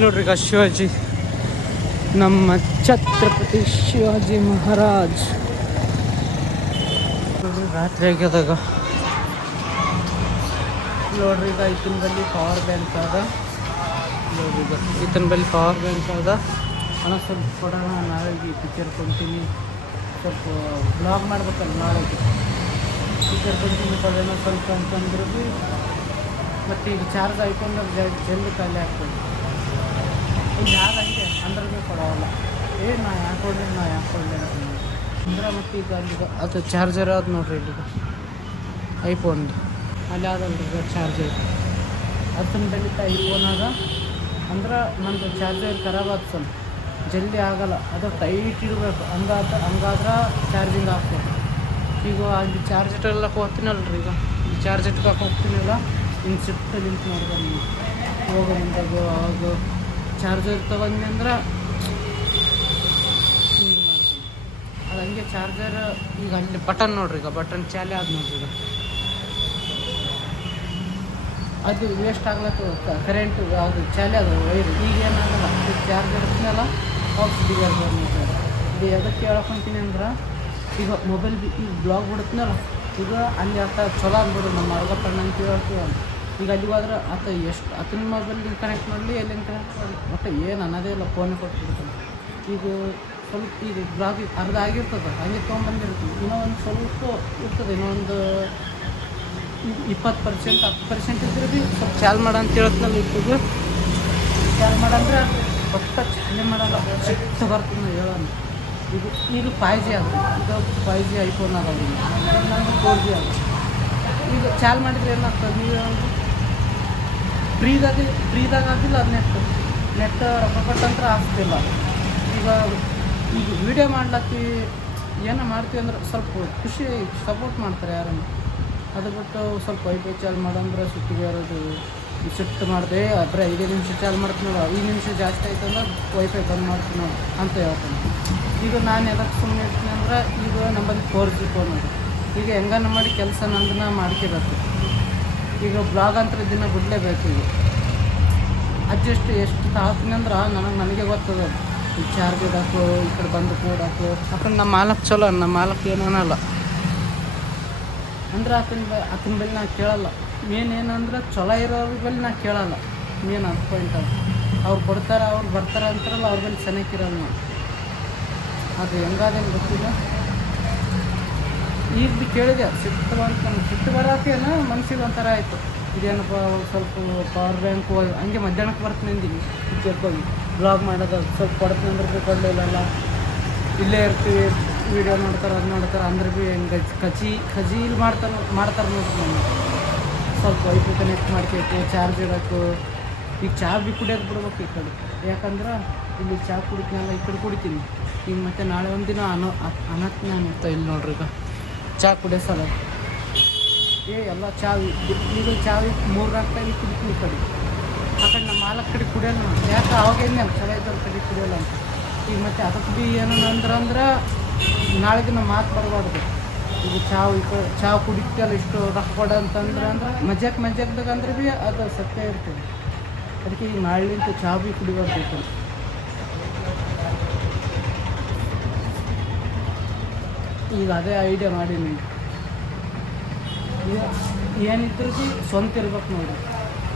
ನೋಡ್ರಿ ಈಗ ಶಿವಾಜಿ. ನಮ್ಮ ಛತ್ರಪತಿ ಶಿವಾಜಿ ಮಹಾರಾಜ್. ರಾತ್ರಿ ಆಗ್ಯದಾಗ ನೋಡ್ರಿ ಈಗ ಈತನ ಬಲ್ಲಿ ಪವರ್ ಬ್ಯಾಂಕ್ ಅದ. ನೋಡ್ರಿ ಈಗ ಈತನ ಬಳಿ ಪವರ್ ಬ್ಯಾಂಕ್ ಅದ. ಹಣ ಸ್ವಲ್ಪ ಕೊಡೋಣ, ನಾಳೆಗೆ ಪಿಕ್ಚರ್ ಕೊಂತೀನಿ. ಸ್ವಲ್ಪ ಬ್ಲಾಗ್ ಮಾಡ್ಬೇಕಲ್ಲ ನಾಳೆಗೆ. ಪಿಕ್ಚರ್ ಕೊಂತೀನಿ ಕೊಡೋಣ ಸ್ವಲ್ಪ ಅಂತಂದ್ರೆ ಮತ್ತು ಈಗ ಚಾರ್ಜ್ ಆಯ್ಕೊಂಡು ಜಲ್ದಿ ಖಾಲಿ ಆಗ್ತದೆ. ಈಗ ಯಾರು ಹಂಗೆ ಅಂದ್ರೆ ಕೊಡೋಲ್ಲ. ಏ, ನಾ ಯಾಕೆ ಕೊಡಲಿ, ನಾ ಯಾಕೆ ಕೊಡಲಿ ಅಂದ್ರೆ. ಮತ್ತು ಈಗ ಅದು ಚಾರ್ಜರ್ ಅದು ನೋಡ್ರಿ ಇಲ್ಲಿಗ ಐಫೋನ್ದು. ಅಲ್ಲಿ ಈಗ ಚಾರ್ಜರ್. ಅದನ್ನ ಬೆಳಿತ ಐಫೋನಾಗ. ಅಂದ್ರೆ ನಂದು ಚಾರ್ಜರ್ ಖರಾಬ್ ಆಯ್ತು ಜಲ್ದಿ ಆಗಲ್ಲ. ಅದು ಟೈಟ್ ಇಡಬೇಕು. ಹಂಗಾದ ಹಂಗಾದ್ರೆ ಚಾರ್ಜಿಂಗ್ ಆಗ್ತದೆ ಈಗ ಅಲ್ಲಿ ಚಾರ್ಜ್ ಇಟ್ಟೆಲ್ಲ ಹೋಗ್ತೀನಲ್ರಿ ಈಗ. ಈ ಚಾರ್ಜರ್ ಇಟ್ಕೊಕೆ ಹೋಗ್ತೀನಲ್ಲ. ಹಿಂಗೆ ಸಿಟ್ಟು ನಿಂತು ನೋಡ್ಬೋದು ಹೋಗೋ ಮುಂದಾಗ ಚಾರ್ಜರ್ ತಗೊಂಡ್ನಿ ಅಂದ್ರೆ ಅದು ಹಂಗೆ ಚಾರ್ಜರ್, ಈಗ ಅಲ್ಲಿ ಬಟನ್ ನೋಡ್ರಿ, ಈಗ ಬಟನ್ ಚಾಲೆ ಆದ ನೋಡ್ರಿ ಈಗ. ಅದು ವೇಸ್ಟ್ ಆಗ್ಲತ್ತು ಕರೆಂಟ್ ಅದು ಚಾಲೆ ಅದು ವೈರ್ ಈಗ ಏನಾಗಲ್ಲ ಚಾರ್ಜರ್ ಇರ್ತನಲ್ಲ ಅವಾಗ ಸಿಡಿಗಾರ್ ಇದು ಎದಕ್ಕೆ ಹೇಳ್ಕೊಂತೀನಿ ಅಂದ್ರೆ, ಈಗ ಮೊಬೈಲ್ ಈಗ ಬ್ಲಾಗ್ ಬಿಡುತ್ತನಲ್ಲ ಈಗ ಅಲ್ಲಿ ಅರ್ಥ ಚಲೋ ಆಗ್ಬಿಡು ನಮ್ಮ ಅರ್ಧ ಅಂತ ಹೇಳ್ತೀವಲ್ಲ ಈಗ ಅಲ್ಲಿಗೆ ಹೋದ್ರೆ ಆತ ಎಷ್ಟು ಆತನ ಮೊಬೈಲ್ ಕನೆಕ್ಟ್ ಮಾಡಲಿ, ಎಲ್ಲಿಂದ ಕನೆಕ್ಟ್ ಮಾಡಲಿ? ಒಟ್ಟು ಏನು ಅನ್ನೋದೇ ಇಲ್ಲ ಫೋನೇ ಕೊಟ್ಬಿಡ್ತಾನೆ. ಈಗ ಸ್ವಲ್ಪ, ಈಗ ಗ್ರಾಫಿ ಅರ್ಧ ಆಗಿರ್ತದೆ, ಹಂಗೆ ತೊಗೊಂಬಂದಿರ್ತೀವಿ. ಇನ್ನೂ ಒಂದು ಸ್ವಲ್ಪ ಇರ್ತದೆ ಇನ್ನೊಂದು ಇಪ್ಪತ್ತು ಪರ್ಸೆಂಟ್ ಹತ್ತು ಪರ್ಸೆಂಟ್ ಇದ್ರೆ ಭೀ ಸ್ವಲ್ಪ ಚಾಲ್ ಮಾಡ ಅಂತ ಹೇಳ್ತಲ್ಲ ಇಟ್ಟಿಗೆ ಚಾಲ್ ಮಾಡಂದ್ರೆ ಒಟ್ಟು ಚಾಲೆ ಮಾಡಲ್ಲ, ಸಿಟ್ಟು ಬರ್ತದೆ ಹೇಳೋಣ. ಇದು ಇದು ಫೈ ಜಿ ಅದು. ಇದು ಫೈ ಜಿ ಐಫೋನ್ ಇನ್ನೊಂದು ಫೋರ್ ಜಿ ಅದ. ಈಗ ಚಾಲ್ ಮಾಡಿದ್ರೆ ಏನಾಗ್ತದೆ, ನೀವು ಫ್ರೀದಾಗ ಫ್ರೀದಾಗ ಆಗಿಲ್ಲ ಅದು ನೆಟ್ ನೆಟ್ ರೊಕ್ಕ ಕೊಟ್ಟಂತ್ರ ಆಗ್ತಿಲ್ಲ. ಈಗ ಈಗ ವಿಡಿಯೋ ಮಾಡ್ಲತ್ತಿ, ಏನೋ ಮಾಡ್ತೀವಿ ಅಂದ್ರೆ ಸ್ವಲ್ಪ ಖುಷಿ ಸಪೋರ್ಟ್ ಮಾಡ್ತಾರೆ ಯಾರನ್ನು. ಅದು ಬಿಟ್ಟು ಸ್ವಲ್ಪ ಐದು ಚಾಲು ಮಾಡಂದ್ರೆ ಸುತ್ತಿಗೆ ಇರೋದು ಶಿಫ್ಟ್ ಮಾಡಿದೆ ಅದ್ರ ಐದೇ ನಿಮಿಷ ಚಾಲು ಮಾಡ್ತೀನಿ ನೋಡು, ಐದು ನಿಮಿಷ ಜಾಸ್ತಿ ಆಯ್ತು ಅಂದ್ರೆ ವೈಫೈ ಬಂದ್ ಮಾಡ್ತೀನಿ ಅಂತ ಹೇಳ್ತೀನಿ. ಈಗ ನಾನು ಎದಕ್ಕೆ ಸುಮ್ಮನೆ ಇರ್ತೀನಿ ಅಂದ್ರೆ ಈಗ ನಂಬಲ್ಲಿ ಫೋರ್ ಜಿ ಫೋನ್ ಈಗ ಹೆಂಗನ ಮಾಡಿ ಕೆಲಸ ನಂದನ್ನ ಮಾಡ್ಕಿರತ್ತೆ ಈಗ ಬ್ಲಾಗ್ ಅಂತ ದಿನ ಬಿಡಲೇಬೇಕು ಈಗ ಅಡ್ಜಸ್ಟ್ ಎಷ್ಟು ತಾಳ್ತೀನಿ ಅಂದ್ರೆ ನನಗೆ ನನಗೆ ಗೊತ್ತದ. ಈ ಚಾರ್ಜ್ ಇಡಾಕು ಈ ಕಡೆ ಬಂದು ಕೂಡಾಕು ಯಾಕಂದ್ರೆ ನಮ್ಮ ಮಾಲಕ್ ಚಲೋ, ನಮ್ಮ ಮಾಲಕ್ ಏನು ಅನ್ನಲ್ಲ. ಅಂದ್ರೆ ಆತನ ಬ ಆತನ ಬಳಿ ನಾನು ಕೇಳಲ್ಲ. ಮೇನ್ ಏನಂದ್ರೆ ಚಲೋ ಇರೋರ ಬಳಿ ನಾ ಕೇಳಲ್ಲ. ಮೇನ್ ಅದು ಪಾಯಿಂಟ್ ಅದು. ಅವ್ರು ಬರ್ತಾರೆ ಅವ್ರು ಬರ್ತಾರೆ ಅಂತಾರಲ್ಲ, ಅವ್ರ ಬಳಿ ಚೆನ್ನಾಗಿರಲ್ಲ ನಾವು. ಅದು ಹೆಂಗಾದೇನು ಗೊತ್ತಿಲ್ಲ. ಈಗ ಕೇಳಿದೆ ಸಿಟ್ಟು ಬಂತು ನಮ್ಗೆ ಸಿಟ್ಟು ಬರೋಕೇನ ಮನ್ಸಿಗೆ ಒಂಥರ ಆಯಿತು. ಇದೇನಪ್ಪ ಸ್ವಲ್ಪ ಪವರ್ ಬ್ಯಾಂಕು ಹಂಗೆ ಮಧ್ಯಾಹ್ನಕ್ಕೆ ಬರ್ತೀನಿ ಅಂದಿನಿ. ಹೋಗಿ ಬ್ಲಾಗ್ ಮಾಡೋದು, ಸ್ವಲ್ಪ ಕೊಡ್ತೀನಿ ಅಂದ್ರೆ ಭೀ ಇಲ್ಲೇ ಇರ್ತೀವಿ ವಿಡಿಯೋ ನೋಡ್ತಾರೆ, ಅದು ನೋಡ್ತಾರೆ, ಅಂದ್ರೆ ಭೀ ಹೆಂಗೆ ಕಚಿ ಖಜೀಲ್ ಮಾಡ್ತಾರೆ ಮಾಡ್ತಾರೆ ನೋಡಿ ನಮಗೆ ಸ್ವಲ್ಪ ವೈಫೈ ಕನೆಕ್ಟ್ ಮಾಡ್ಬೇಕು ಚಾರ್ಜ್ ಇಡೋಕ್ಕೂ ಈಗ ಚಹಾ ಬಿ ಕುಡಿಯೋಕೆ ಬಿಡ್ಬೇಕು ಈ ಕಡೆ. ಯಾಕಂದ್ರೆ ಇಲ್ಲಿ ಚಹಾ ಕುಡಿತೀನಲ್ಲ, ಈ ಕಡೆ ಕುಡಿತೀನಿ. ಈಗ ಮತ್ತೆ ನಾಳೆ ಒಂದಿನ ಅನೋ ಅನತ್ನ ನಾನು ಅಂತ ಇಲ್ಲಿ ನೋಡ್ರಿ ಈಗ. ಚಹಾ ಕುಡಿಯೋ ಸಲ. ಏ, ಎಲ್ಲ ಚಾವಿ ಈಗ ಚಾವಿ ಮೂರು ನಾಲ್ಕು ಕುಡಿತೀನಿ ಈ ಕಡೆ. ಆ ಕಡೆ ನಮ್ಮ ನಾಲ್ಕು ಕಡೆ ಕುಡಿಯೋಲ್ಲ. ಯಾಕೆ ಅವಾಗ ನಮ್ಮ ಚಲೋ ಇದ್ದವ್ರ ಕಡೆ ಕುಡಿಯೋಲ್ಲ ಅಂತ. ಈಗ ಮತ್ತೆ ಅದಕ್ಕೆ ಭೀ ಏನೋ ಅಂದ್ರೆ ಅಂದ್ರೆ ನಾಳೆಗೆ ನಮ್ಮ ಮಾತು ಬರಬಾರ್ದು. ಈಗ ಚಾವ್ ಈ ಕಡೆ ಚಾವ್ ಕುಡಿತಲ್ಲ ಇಷ್ಟು ರೊಕ್ಕ ಕೊಡ ಅಂತಂದ್ರೆ ಅಂದ್ರೆ ಮಜಾಕ್ ಮಜಾಕ್ದಾಗ ಅಂದ್ರೆ ಭೀ ಅದು ಸತ್ಯ ಇರ್ತದೆ. ಅದಕ್ಕೆ ಈಗ ನಾಳಿಂದ ಚಹಾ ಭೀ ಕುಡಿಬಾರ್ದು ಈ ಕಡೆ ಈಗ ಅದೇ ಐಡಿಯಾ ಮಾಡೀನಿ ಏನಿದ್ರು ಸ್ವಂತ ಇರ್ಬೇಕು ನೋಡಿ.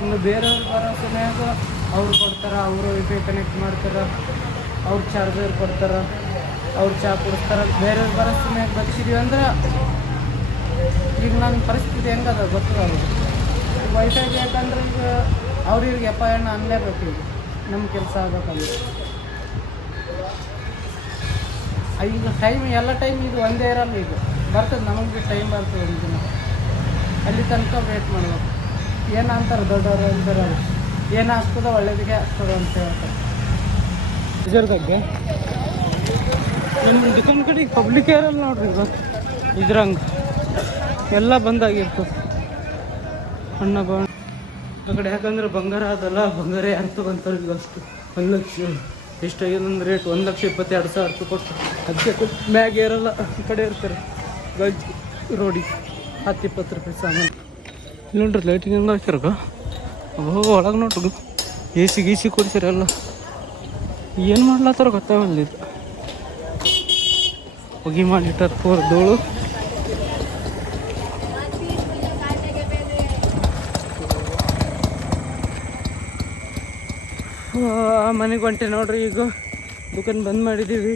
ಇನ್ನು ಬೇರೆಯವ್ರು ಬರೋ ಸಮಯಾಗ ಅವ್ರು ಕೊಡ್ತಾರೆ, ಅವರು ವೈಫೈ ಕನೆಕ್ಟ್ ಮಾಡ್ತಾರೆ, ಅವ್ರು ಚಾರ್ಜರ್ ಕೊಡ್ತಾರೆ, ಅವ್ರು ಚಾ ಕೊಡ್ತಾರೆ ಬೇರೆಯವ್ರು ಬರೋ ಸಮಯಕ್ಕೆ ಬರ್ತಿದೀವಿ ಅಂದ್ರೆ ಈಗ ನನ್ನ ಪರಿಸ್ಥಿತಿ ಹೆಂಗದ ಗೊತ್ತದ ವೈಫೈ ಬೇಕಂದ್ರೆ ಈಗ ಅವ್ರಿಗೆ ಎಪ್ಪ ಅಣ್ಣ ಅನ್ಲೇಬೇಕು ಈಗ. ನಮ್ಮ ಕೆಲಸ ಆಗ್ಬೇಕಂದ್ರೆ. ಈಗ ಟೈಮ್ ಎಲ್ಲ ಟೈಮ್ ಇದು ಒಂದೇ ಇರಲ್ಲ ಇದು ಬರ್ತದೆ, ನಮಗೆ ಟೈಮ್ ಬರ್ತದೆ ಒಂದು ದಿನ. ಅಲ್ಲಿ ತನಕ ವೇಟ್ ಮಾಡ್ಬೇಕು. ಏನು ಅಂತಾರೆ ದೊಡ್ಡವರು ಅಂತಾರೆ ಏನಾಗ್ತದೆ ಒಳ್ಳೇದಿಗೆ ಆಗ್ತದೆ ಅಂತ ಹೇಳ್ತಾರೆ. ಇದ್ರದಾಗೆ ನಿಮ್ಮ ದುಕಾನ್ ಕಡೆ ಪಬ್ಲಿಕ್ ಇರಲ್ಲ ನೋಡ್ರಿ ಈಗ ಇದ್ರಂಗೆ ಎಲ್ಲ ಬಂದಾಗಿರ್ತದೆ ಅಣ್ಣ ಬಣ್ಣ ಆ ಕಡೆ ಯಾಕಂದ್ರೆ ಬಂಗಾರ ಅದಲ್ಲ, ಬಂಗಾರ ಯಾರು ತಗೊಂತಾರೆ ಈಗ ಅಷ್ಟು ಒಂದು ಎಷ್ಟಾಗಿದೆ ಅಂದ್ರೆ ರೇಟ್ ಒಂದು ಲಕ್ಷ ಇಪ್ಪತ್ತೆರಡು ಸಾವಿರ ರೂಪಾಯಿ ಕೊಟ್ಟು ಅದಕ್ಕೆ ಮ್ಯಾಗ ಏರಲ್ಲ, ಈ ಕಡೆ ಇರ್ತಾರೆ. ಗಂಜ್ ರೋಡಿಗೆ ಹತ್ತು ಇಪ್ಪತ್ತು ರೂಪಾಯಿ ಸಾಮಾನು. ಇಲ್ಲಿ ನೋಡ್ರಿ ಲೈಟಿಂಗ್ ಎಲ್ಲ ಹಾಕಿರಕ ಅಬ್ಬೋ ಒಳಗೆ ನೋಡ್ರಿ. ಎ ಸಿ ಗೀಸಿ ಕೊಡ್ಸಿರಲ್ಲ ಏನು ಮಾಡ್ಲತ್ತಾರ ಗೊತ್ತಾಗಲ್ಲ ಇದು ಹೋಗಿ ಮಾಡಿಟ್ಟಾರ ಪೋರ್ ಧೂಳು. ಮನೆಗೆ ಹೊಂಟೆ ನೋಡ್ರಿ ಈಗ ದುಕಾನ್ ಬಂದ್ ಮಾಡಿದ್ದೀವಿ.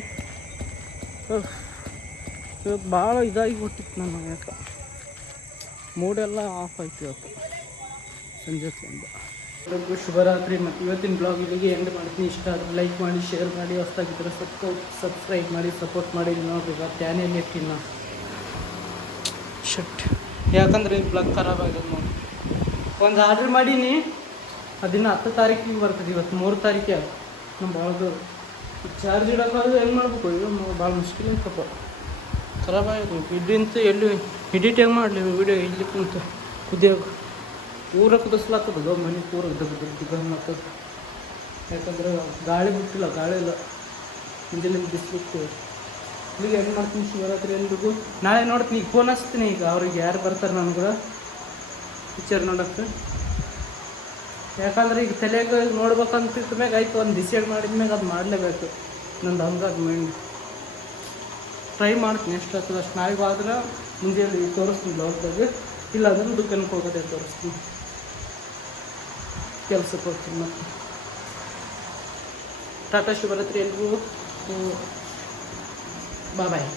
ಇವತ್ತು ಭಾಳ ಇದಾಗಿ ನಮ್ಮ ನನ್ನ ಯಾಕ ಮೂಡೆಲ್ಲ ಆಫ್ ಆಯ್ತು ಇವತ್ತು. ಸಂಜೆ ಹೊತ್ತಿಂದ ಎಲ್ಲರಿಗೂ ಶುಭರಾತ್ರಿ. ಮತ್ತು ಇವತ್ತಿನ ಬ್ಲಾಗ್ ಇಲ್ಲಿಗೆ ಎಂಡ್ ಮಾಡ್ತೀನಿ. ಇಷ್ಟ ಆದರೆ ಲೈಕ್ ಮಾಡಿ ಶೇರ್ ಮಾಡಿ. ಹೊಸ್ದಾಗಿದ್ದರೆ ಸಬ್ಸ್ಕ್ರೈಬ್ ಸಬ್ಸ್ಕ್ರೈಬ್ ಮಾಡಿ ಸಪೋರ್ಟ್ ಮಾಡಿ. ನೋಡ್ರಿ ಈಗ ಇರ್ತೀನಿ ಇಟ್ಟಿನ ಶಟ್ ಯಾಕಂದ್ರೆ ಬ್ಲಾಗ್ ಖರಾಬ್ ಆಗಿದೆ ನೋಡಿ ಒಂದು ಆರ್ಡ್ರ್ ಮಾಡೀನಿ. ಅದಿನ್ನು ಹತ್ತು ತಾರೀಕಿಗೆ ಬರ್ತದೆ. ಇವತ್ತು ಮೂರು ತಾರೀಕೆ ನಮ್ಮ ಭಾಳದು ಚಾರ್ಜ್ ಇಡೋಕ್ಕಾದ್ರೆ ಹೆಂಗೆ ಮಾಡಬೇಕು? ಇದು ಭಾಳ ಮುಷ್ಕಿಲ್ ಪಾಪ ಖರಾಬ್ ಆಗಿದೆ ಇಲ್ಲಿಂತ ಎಲ್ಲಿ ಎಡಿಟ್ ಹೆಂಗೆ ಮಾಡಲಿ ವಿಡಿಯೋ ಇಲ್ಲಿ ಕುಂತು ಕುದಿಯೋಕೆ? ಊರ ಕುದಿಸ್ಲಾತದ ಮನೆ ಪೂರ ದಗ್ ಮಾಡ್ತದೆ ಯಾಕಂದ್ರೆ ಗಾಳಿ ಬಿಟ್ಟಿಲ್ಲ, ಗಾಳಿ ಇಲ್ಲ. ಮುಂಜಾನೆ ಬಿಸಿಲಿತ್ತು. ಇಲ್ಲಿಗೆ ಹೆಂಗೆ ಮಾಡ್ತೀನಿ ಶಿವರಾತ್ರಿ ಎಲ್ರಿಗೂ? ನಾಳೆ ನೋಡ್ತೀನಿ, ಈಗ ಫೋನ್ ಹಚ್ತೀನಿ ಈಗ. ಅವ್ರಿಗೆ ಯಾರು ಬರ್ತಾರೆ ನನಗೆ ಪಿಕ್ಚರ್ ನೋಡೋಕ್ಕೆ. ಯಾಕಂದ್ರೆ ಈಗ ತಲೆಗೆ ನೋಡ್ಬೇಕಂತಿದ್ದ ಮ್ಯಾಗ ಆಯ್ತು, ಒಂದು ಡಿಸೈಡ್ ಮಾಡಿದ ಮ್ಯಾಗ ಅದು ಮಾಡಲೇಬೇಕು. ನಂದು ಹಂಗಾಗಿ ಮೈಂಡ್ ಟ್ರೈ ಮಾಡ್ತೀನಿ ಎಷ್ಟು ಆಗ್ತದೆ ಅಷ್ಟು ನಾಳೆಗೆ ಆದ್ರೆ ಮುಂಜಾನೆ ತೋರಿಸ್ತೀನಿ ಬ್ಲಾಗ್ದಾಗ ಇಲ್ಲ ಅಂದ್ರೆ ದುಕಾನಕ್ಕೆ ಹೋಗೋದೇ ತೋರಿಸ್ತೀನಿ. ಕೆಲಸಕ್ಕೆ ಹೋಗ್ತೀನಿ ಮತ್ತೆ. ಟಾಟಾ ಶಿವರಾತ್ರಿ ಎಲ್ರಿಗೂ. ಬಾ ಬಾಯ್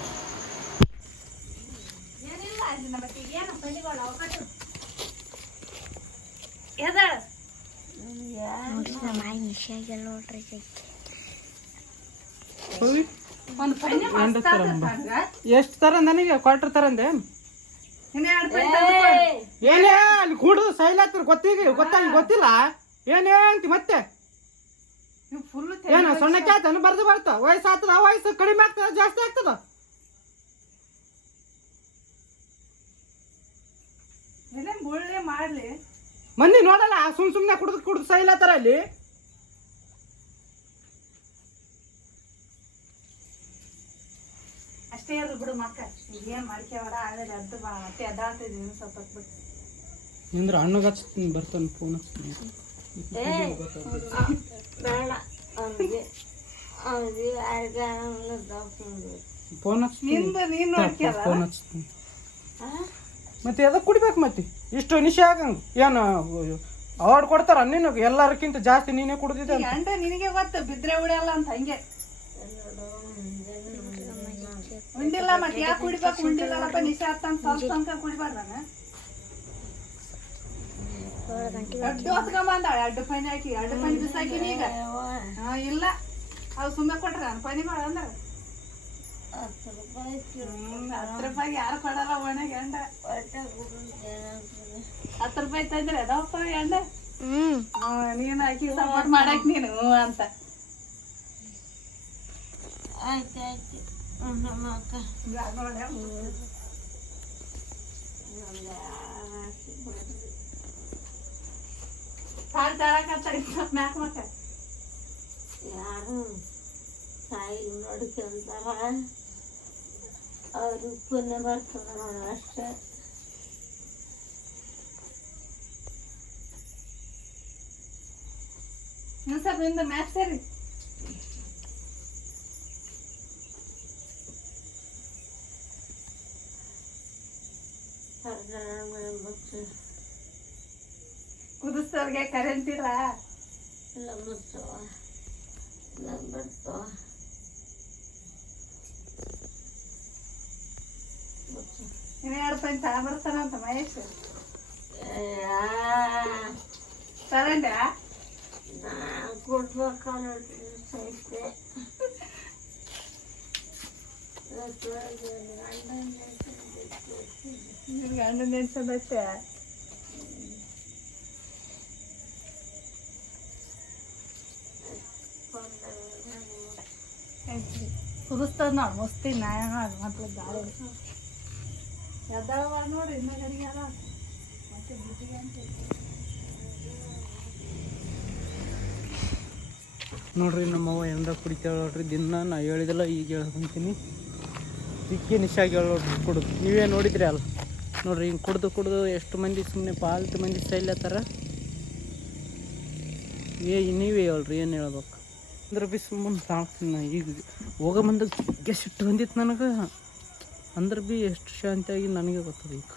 ನೋಡ್ರಿ ನಮ್ಮ ಆಯಿ ನಿಶಾಗೆಲ್ಲ ನೋಡ್ರಿ ಎಷ್ಟು ತರ ನನಗೆ ಕ್ವಾರ್ಟರ್ ತರಂದೆ ಏನೇ ಅಲ್ಲಿ ಕೂಡುದು ಸೈಲಾತ್ರ ಗೊತ್ತೀಗ ಗೊತ್ತಾಗಿ ಗೊತ್ತಿಲ್ಲ? ಏನೇ ಅಂತ ಮತ್ತೆ? ಏನು ಸೊಣ್ಣಕ್ಕೆ ಆಯ್ತಾನು ಬರ್ದು ಬರ್ತ? ವಯಸ್ಸು ಆಗ್ತದ ವಯಸ್ಸು ಕಡಿಮೆ ಆಗ್ತದ? ಜಾಸ್ತಿ ಆಗ್ತದ? ಮಾಡ್ಲಿ. ಮಂದಿ ನೋಡಲ್ಲ ಸುಮ್ ಸುಮ್ನೆ ಕುಡ್ದು ಕುಡ್ದು ಸೈಲತ್ತಾರ ಅಲ್ಲಿ. ಅಷ್ಟೇ ಇರ್ಲಿ ಬಿಡು ಮಕ್ಕ ಏನ್ ಏನು ಆಗಲ್ಲ ಅದು ಬಾ ಮತ್ತೆ ಅದಾಗ್ತಿದ್ದೀನಿ ಸ್ವಲ್ಪ ಬಿಟ್ಟು ನಿಂದ್ರ ಅಣ್ಣಗೆ ಹಚ್ತೀನಿ ಬರ್ತಾನೆ ಫೋನ್ ಬೇಡ ಅವ್ರಿಗೆ ಫೋನ್ ಹಚ್ಚಿ ನಿಂದ ನೀನ್ ಫೋನ್ ಹಚ್ತೀನಿ. ಮತ್ತೆ ಎದಕ್ಕೆ ಕುಡಿಬೇಕು ಮತ್ತೆ? ಇಷ್ಟು ನಿಶೆ ಆಗಂಗ ಏನು ಅವಾರ್ಡ್ ಕೊಡ್ತಾರ ನೀನು ಎಲ್ಲರಿಗಿಂತ ಜಾಸ್ತಿ ನೀನೇ ಕುಡ್ದಿದ್ದೆ ಅಂತ. ಗಂಡ ನಿನಗೆ ಗೊತ್ತು ಬಿದ್ರೆ ಉಳಿಯಲ್ಲ ಅಂತ ಹಂಗೆ. ಉಂಡಿಲ್ಲ ಮತ್ತೆ ಯಾಕೆ ಕುಡಿಬೇಕು ಉಂಡಿಲ್ಲಪ್ಪ ನಿಶೆ ಅಂತ ಸ್ವಲ್ಪ ತನಕ ಕುಡಿಬಾರ್ದಾನ ಅಡ್ಡು ಹೊತ್ಕೊಂಬಂದಾಳೆ ಅಡ್ಡು ಪನಿ ಹಾಕಿ ಅಡ್ಡು ಪೈನ್ ಬಿಸಾಕಿನಿ ಈಗ. ಹಾ ಇಲ್ಲ. ಅವು ಸುಮ್ಮನೆ ಕೊಟ್ರ ಪೈನಿ ಮಾಡ ಅಂದ್ರ ಹತ್ತು ರೂಪಾಯಿಗೆ ಯಾರು ಕೊಡಲ್ಲ ಒಣ ಗಂಡ. ಹತ್ತು ರೂಪಾಯಿ ತಂದ್ರೆ ಅದಪ್ಪ ಹ್ಮ್. ನೀನು ಆಕಿ ಸಪೋರ್ಟ್ ಮಾಡಕ್ ನೀನು ಅಂತ. ಆಯ್ತು ಆಯ್ತು. ನಮ್ಮ ಅಕ್ಕ. ಹಾಲು ತರಕತ್ತಾಳ ನಾಲ್ಕು ಮಕ್ಕ ಯಾರು? ತಾಯಿ ನೋಡ್ಕೊಂತಾರ ಅವ್ರು ಪುಣ್ಯ ಬರ್ತದ ನೋಡು ಅಷ್ಟೇ ಇನ್ನೊಂದ್ ಸ್ವಲ್ಪ ಹಿಂದೆ ಮ್ಯಾಚ್ ಸೇರಿ ಮುಚ್ಚು ಕುದಿಸ್ತವ್ರಿಗೆ ಕರೆಂಟ್ ಇಲ್ಲ ಎಲ್ಲ ಮುಚ್ಚುವ ಎಲ್ಲ ಬರ್ತಾವ ಮುಚ್ಚು ಇನ್ನು ಎರಡು ರೂಪಾಯಿ ತಗ ಬರ್ತಾನಂತ ಮಹೇಶ್ ಯಾ ಕರೆಂಟ್ ನಾನು ಕೊಡ್ಬೇಕಾದ್ರೆ ಸೈತೆ ನಿನ್ ಗಂಡನ ನೆನ್ಸದತ್ತೆ ಕುದಿಸ್ತದ ನೋಡಿ ಇನ್ನ ಮತ್ತೆ ಬಿಟ್ಟಿಗೆ ಅಂತ ನೋಡ್ರಿ, ನಮ್ಮವ್ವ ಎಂದ ಕುಡಿತಾಳ ನೋಡ್ರಿ. ದಿನ ನಾ ಹೇಳಿದಲ್ಲ ಈಗ ಹೇಳ್ಕೊಂತೀನಿ. ಸಿಕ್ಕಿ ನಿಶಾಗಿ ಹೇಳ ನೋಡ್ರಿ, ಕುಡ್ದು. ನೀವೇ ನೋಡಿದ್ರಿ ಅಲ್ಲ? ನೋಡ್ರಿ, ಹಿಂಗೆ ಕುಡ್ದು ಕುಡ್ದು ಎಷ್ಟು ಮಂದಿ ಸುಮ್ಮನೆ ಪಾಲ್ತು ಮಂದಿ ಸೈಲತ್ತಾರ ಏ ನೀವೇ ಹೇಳ್ರಿ, ಏನು ಹೇಳ್ಬೇಕು? ಅಂದ್ರೆ ಬಿ ಸುಮ್ಮನೆ ಸಾಕ್ತೀನಿ ನಾ ಈಗ. ಹೋಗೋ ಬಂದಾಗ ಗೆಸ್ಟ್ ಸಿಟ್ಟು ಬಂದಿತ್ತು ನನಗೆ. ಅಂದ್ರೆ ಭೀ ಎಷ್ಟು ಶಾಂತಿಯಾಗಿ ನನಗೆ ಗೊತ್ತದ ಈಗ